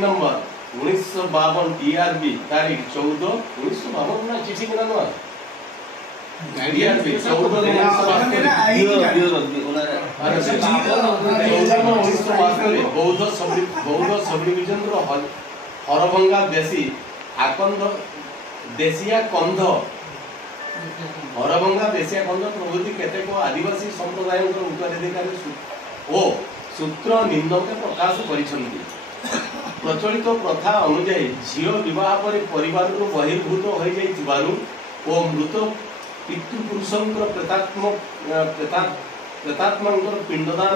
Number 1952 DRB तारीख 14 1952 ना चिट्ठी के नाम DRB 14 बौद्ध सब डिवीजन रो हरभंगा देसी आकंद देसिया कंध हरभंगा देसिया कंध प्रभृति केतेक आदिवासी संप्रदाय उत्तराधिकारी ओ सूत्र निम्नके प्रकाश करिसंती। प्रचलित प्रथा अनुसार झील विवाह पर परिवार बहिर्भूत हो जाइथिबारु ओ मृत पितृपुरुषंकर प्रेतात्मांकर पिंडदान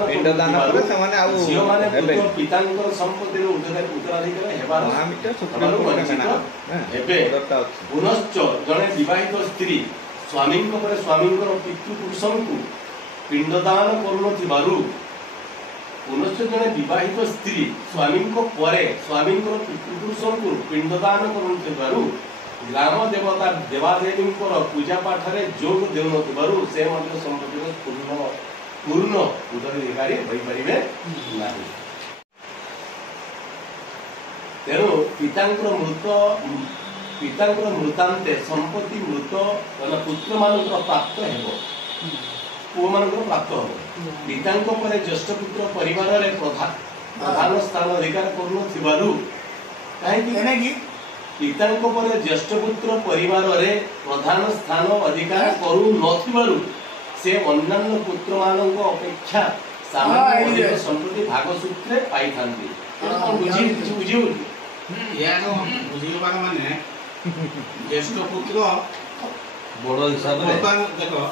झील माने पुत्र पितांकर संपत्तिर उत्तराधिकारी हेबार हेबे पुनश्च जने विवाहित स्त्री स्वामी स्वामींकर पितृपुरुषंकु पिंडदान करुनथिबारु पुनश्च जने विवाहित स्त्री स्वामी स्वामींकर पितृपुरुषंकु पिंडदान करुनथिबारु ग्राम देवता देवादेवींकर पूजा पाठरे जोग देउनथिबारु से मध्ये संपत्तिर पूर्ण उत्तराधिकारी होई परिबे नाही। तेणु पितांकर मृतांते संपत्ति मृत पुत्र मानकर प्राप्त हेबो पुओ मानकर प्राप्त हेबो। पितांक परे ज्येष्ठ पुत्र परिवार रे प्रधान स्थान अधिकार करुनथिबारु काहेकि पितांक परे ज्येष्ठ पुत्र परिवार रे प्रधान स्थान अधिकार करू नथिबारु से अन्यान्य पुत्र मानक अपेक्षा सामान्य संपत्ति भाग सूत्रे पाई थांती। बुझी या तो बुझीबार माने ज्येष्ठ पुत्र बड़ हिसाब रे देखो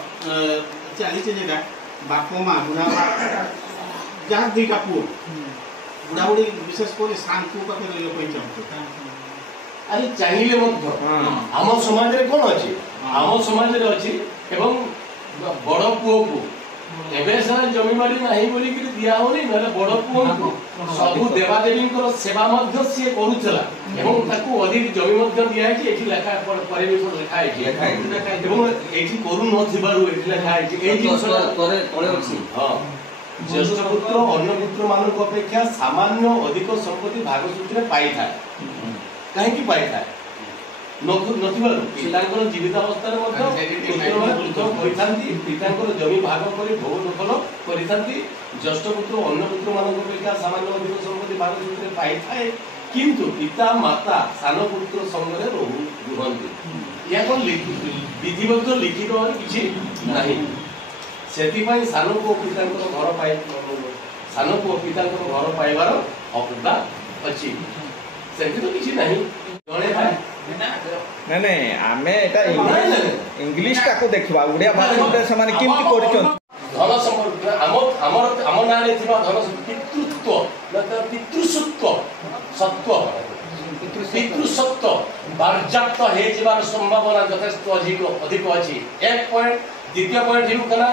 चली जेटा बाप मां बुढ़ा जहाँ दुईटा पुओ बुढ़ा बुढ़ी विशेष कर सांकु पाखे रहियो पई चाहतो अरे चाहिए मत आम समाज रे कोन अछि आम समाज रे अछि एवं बड़ पुओ को एबे सारा जमी बाड़ी नाही बोली कि दिया होनी नले बड़ पुओ को सब देवादेवी सेवा मध्य से करूला एवं ताकू अधिक जमी मध्य दिया है एठी लेखा परिवेश लेखा है एवं एठी करू न थिबारु एठी लेखा है ए जिंस तोरे अछि हां ज्येष्ठ पुत्र अन्य पुत्र मानक अपेक्षा सामान्य अधिक संपत्ति भाग सूत्रे पाई थाए काहे कि पाई थाए नथिबारु पितांकर जीवित अवस्था मध्ये पुत्रमान पृथक होइथांती पितांकर जमी भाग करी भोग दखल करिथांती ज्येष्ठ पुत्र अन्य पुत्र मानक अपेक्षा सामान्य अधिक संपत्ति भाग सूत्रे पाई थाए किंतु पिता माता सान पुत्र संगरे रुहंती या कोन विधिवत लिखित किछि नाही सेति पई सान को पितांकर घर पाई सान को पितांकर घर पाइबार हकदा अछि सेति तो किछि नाही जणे भाई नहीं आमे एटा इंग्लिश टाको देखबा उडिया भाषा से माने केमति करिचन धन संपत्ति आम नारे थिबा धन पितृत्व पितृसत्व सत्व पितृसत्व बार्जाप्त हे जेबार संभावना यथेष्ट अधिक अछि। एक पॉइंट द्वितीय पॉइंट हिउ कना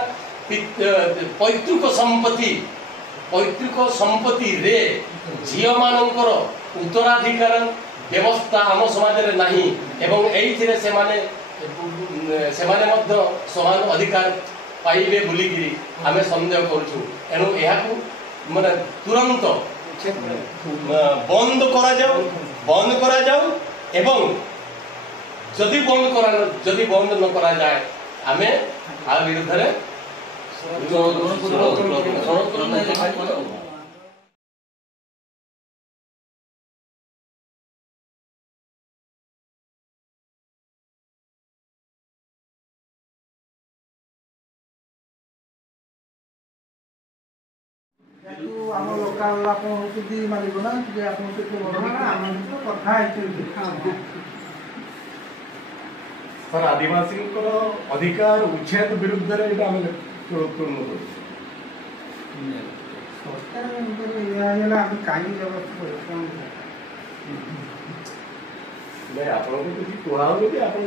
पैतृक संपत्ति रे झियो मानकर उत्तराधिकार व्यवस्था आम समाज रे नाही एवं एइथिरे से माने मध्य समान अधिकार पाइबे बोली गिरी हमें संदेह करछु। एनु एहाकु माने तुरंत बंद करा जाऊ एवं जदि बंद न करा जाए हमें आ विरुद्ध रे आम लोकाल आप मालिक ना जे आप कथा सर आदिवासी अधिकार उच्छेद विरुद्ध रे एटा हम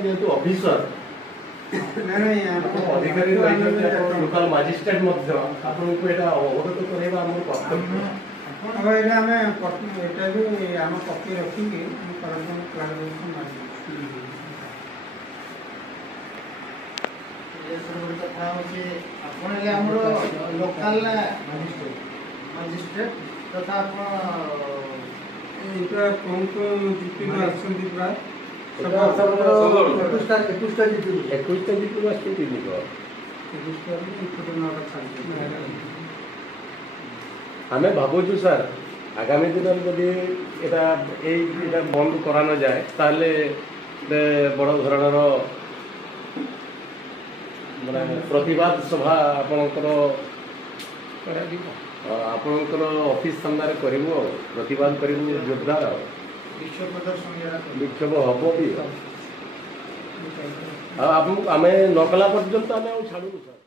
जेहेतु ऑफिसर अधिकारी लोकल मजिस्ट्रेट अवगत करवा कर्तव्य कॉपी रखिकी लोकल मजिस्ट्रेट तथा ଏଇଟା ବହୁତ ଜିପିରୁ ଆସୁଛନ୍ତି ପ୍ରାୟ ଏଇଟା ଆମର 21ଟା ଜିପିରୁ 21ଟା ଜିପିରୁ ଆସୁଛନ୍ତି ଲୋକ। 21ଟାରୁ ଏପଟେ 9ଟା ଛାଡ଼ିଛନ୍ତି। ଆମେ ଭାବୁଛୁ ସାର୍ ଆଗାମୀ ଦିନରେ ଯଦି ଏଇଟା ବନ୍ଦ କରା ନ ଯାଏ ତାହେଲେ ବଡ଼ ଧରଣର ମାନେ ପ୍ରତିବାଦ ସଭା ଆପଣଙ୍କର ଅଫିସ୍ ସାମ୍ନାରେ କରିବୁ ଆଉ ପ୍ରତିବାଦ କରିବୁ ଜୋରଦାର ଆଉ ବିକ୍ଷୋଭ ପ୍ରଦର୍ଶନ ବିକ୍ଷୋଭ ହବ ବି ଆଉ ଆମେ ନ କଲା ପର୍ଯ୍ୟନ୍ତ ଆମେ ଆଉ ଛାଡ଼ୁନୁ ସାର୍।